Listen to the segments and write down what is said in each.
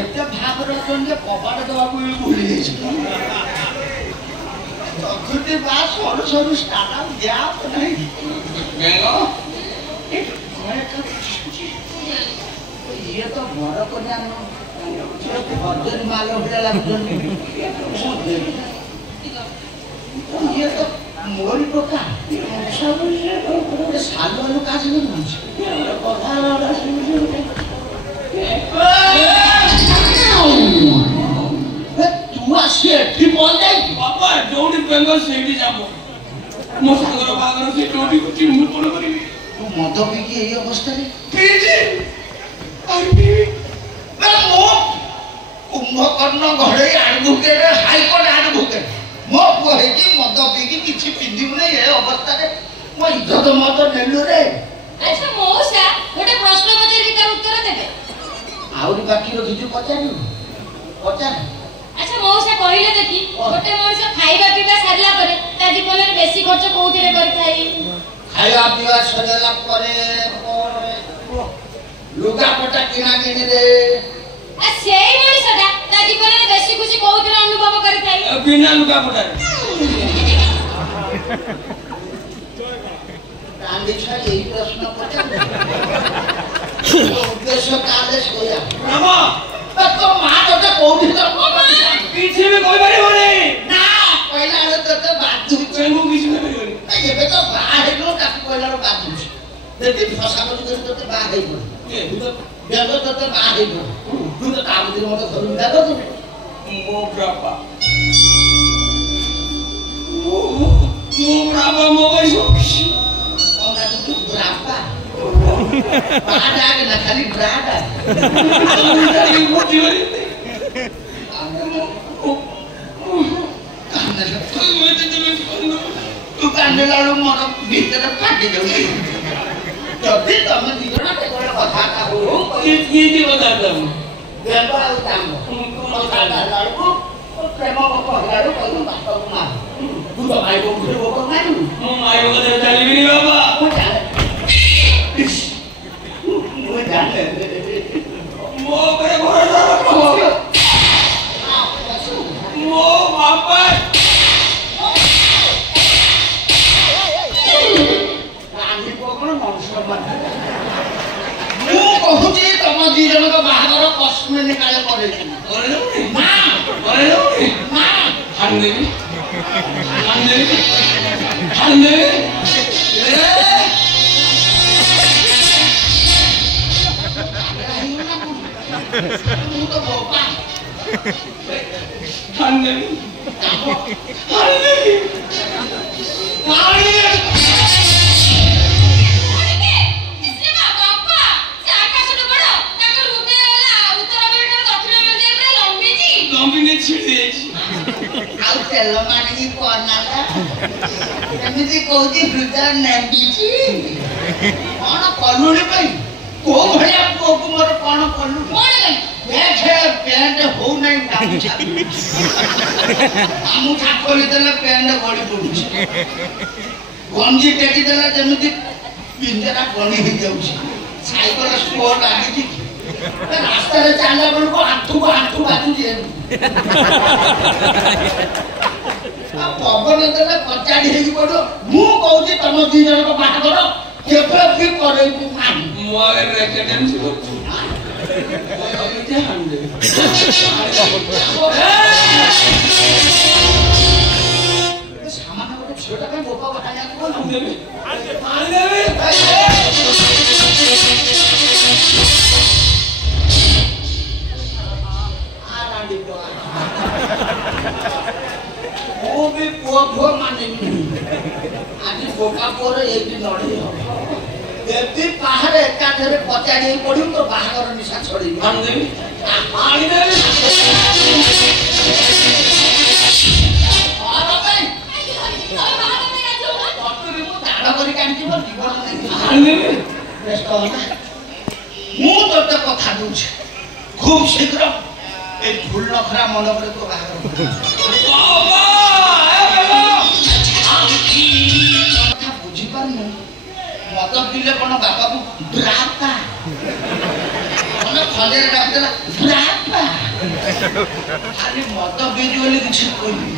ଏତେ ଭାବରେ ଅଛନ୍ତି ଯେ କବାଟ ଦେବାକୁ ବି ଭୁଲି ଯାଇଛି ପ୍ରକୃତି ବା ସରୁ ସରୁ ଷ୍ଟାର୍ଟ ଗ୍ୟାପ ନାହିଁ ଇଏ ତ ବଡ କନ୍ୟା ଭଜନ ମାଲ ଭଳିଆ ଲାଗୁଛନ୍ତି ଇଏ ତ ମୋରି ଟୋକା ସାଲ ଲୋକ ତୁ ଆସି ଏଠି ପହଞ୍ଚାଇ ବାବା ଯୋଉଠି ବେଙ୍ଗ ସେଇଠି যাব ମୋ ସାଙ୍ଗର ବାହାଘର ସେ ଯୋଉଠି ମୁଁ କଣ କରିବି ତୁ ମଦ ପିଇକି ଏଇ ଅବସ୍ଥାରେ ପିଇଛି କୁମ୍ଭକର୍ଣ୍ଣ ଘୋଡ଼େଇ ଆଡଭୋକେଟ ହାଇକୋର୍ଟ ଆଡଭୋକେଟ ମୋ ପୁଅ ହେଇକି ମଦ ପିଇକି କିଛି ପିନ୍ଧିବୁ ନାହିଁ ଏ ଅବସ୍ଥାରେ ମୋ ଇଜ୍ଜତ ମତ ନେଲୁ ରେ ଆଚ୍ଛା ମଉସା ଗୋଟେ ପ୍ରଶ୍ନ ପଚାରିବି ତାର ଉତ୍ତର ଦେବେ ଆହୁରି ବାକି ରଖିଛୁ ପଚାରିବୁ ପଚାର ଆଚ୍ଛା ମଉସା କହିଲେ ଦେଖି ଗୋଟେ ମଣିଷ ଖାଇବା ପିଇବା ସାରିଲା ପରେ ତା ଜୀବନରେ ବେଶୀ ଖର୍ଚ୍ଚ କୋଉଥିରେ କରିଥାଏ ଖାଇବା ପିଇବା ସରିଲା ପରେ ଲୁଗାପଟା କିଣା କିଣିରେ ସେଇ ମଣିଷଟା ତା ଜୀବନରେ ବେଶୀ ଖୁସି କୋଉଥିରେ ଅନୁଭବ କରିଥାଏ ବିନା ଲୁଗାପଟାରେ ରାଣ୍ଡି ଛାଡ଼ି ଏଇ ପ୍ରଶ୍ନ ପଚାର ଉଦ୍ଦେଶ୍ୟ କାଲେ ଶୋୟା ତୋ ମା ତୋତେ କୋଉଠି କିଛି ବି କହିପାରିବନି ନା କହିଲା ବେଳେ ତୋତେ ବାଧୁଛି ମୁଁ କିଛି କହିପାରିବନି ଏବେ ତ ବାହା ହେଇଗଲୁ ତାକୁ କହିଲା ବେଳେ ବାଧୁଛି ଦେଖି ଫସାଫସି କରି ତୋତେ ବାହା ହେଇପଡେ ବେଗ ତୋତେ ବାହା ହେଇପଡେ ତୁ ତ ତା ଭିତରେ ମତେ ଘରୁ ବିଦା କରୁଛୁ ମୋ ବାପା ମୋ ବୟସ କଣ ଡାକୁଛୁ ବ୍ରାପା ନା ଖାଲି ବ୍ରାଟା ତୁ କାନ୍ଦିଲା ବେଳୁ ମୋର ଭିତରେ ଫାଟି ଯାଉଛି ଯଦି ତମେ ଦି ଜଣ କେତେବେଳେ କଥାବାର୍ତ୍ତା ହଉ ବେଙ୍ଗ ଆଉ ଚାଙ୍ଗ କଥାବାର୍ତ୍ତା ହେଲା ବେଳକୁ ପ୍ରେମ ଗପ ହେଲା ବେଳକୁ କହିବୁ ବାପକୁ ମାର ତୁ ତ ଭାଇ ବୋଉ ବୋକ ମାରିବୁ ମୁଁ ମାଇ ବୋକ ଚାଲିବିନି ବାବା ମୁଁ ଜାଣେ ମୋ ଉପରେ ଭରସା ରଖ ମୋ ବାପା ମୁଁ କହୁଛି ତମ ଦି ଜଣଙ୍କ ବାହାଘର କଶ୍ମୀର କାଳେ କରେଇଛି ମୁଁ ତ ବୋପା ଆଉ ତେଲ ମାରିକି କନାଟା ଏମିତି କହୁଛି ହୃଦୟ ନେବିଛି କଣ କଲୁଣି ପାଇଁ କୋଉ ଭଳିଆ ପୁଅକୁ ମୋର କଣ କଲୁ ପ୍ୟାଣ୍ଟ ହଉନାହିଁ ଗାମୁଛା ଖୋଲିଦେଲେ ପ୍ୟାଣ୍ଟ ଗଳି ପଡୁଛି ଗଞ୍ଜି ଟେକି ଦେଲେ ଯେମିତି ପିଞ୍ଜରା ଗଣି ହେଇଯାଉଛି ସାଇକେଲ ସ୍ପୋର୍ଟ ଲାଗିଛି ରାସ୍ତାରେ ଚାଲିଲା ବେଳକୁ ଆଣ୍ଠୁକୁ ଆଣ୍ଠୁ ବାଜୁଛି ପବନ ଦେଲେ କଚାଡି ହେଇକି ପଡିବ ମୁଁ କହୁଛି ତମ ଦି ଜଣଙ୍କ ବାହାଘର କେବେ ବି କରେଇବୁ ନାହିଁ ମୁଁ ଆଗରେ ସାମାନ୍ୟ ଗୋଟେ ଝିଅଟା ପାଇଁ ବୋପା ମୁଁ ବି ପୁଅ ପୁଅ ମାନିବି ଆଜି ବୋକା ପୁଅର ଏଇଠି ଲଢେଇ ହବ ଯଦି ବାହାରେ ଏକାଥରେ ପଚାରି ହେଇ ପଡିବୁ ତ ବାହାଘର ନିଶା ଛଡେଇବି ଆଣିଦେବି ଦାଢ କରିକି ଆଣିଛି ମୋ ଜୀବନ ମୁଁ ତୋତେ କଥା ଦଉଛି খুব শীঘ্র এই ফুল নখরা মণ্ডপে তো বাহাঘর কথা বুঝিপারু মদ পিলে কোন বাপাকে ব্রাপা কোন খলের ডাকদেলা ব্রাপা ଖାଲି ମଦ ପିଇଛି ବୋଲି କିଛି କହିବି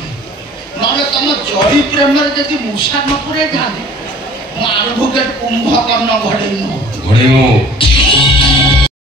ନହେଲେ ତମ ଜରି ପ୍ରେମରେ ଯଦି ମୂଷା ନ ପୁରେଇଥାନ୍ତି ମୁଁ ଆଡଭୋକେଟ କୁମ୍ଭକର୍ଣ୍ଣ ଘଡେଇ ନୁହଁ।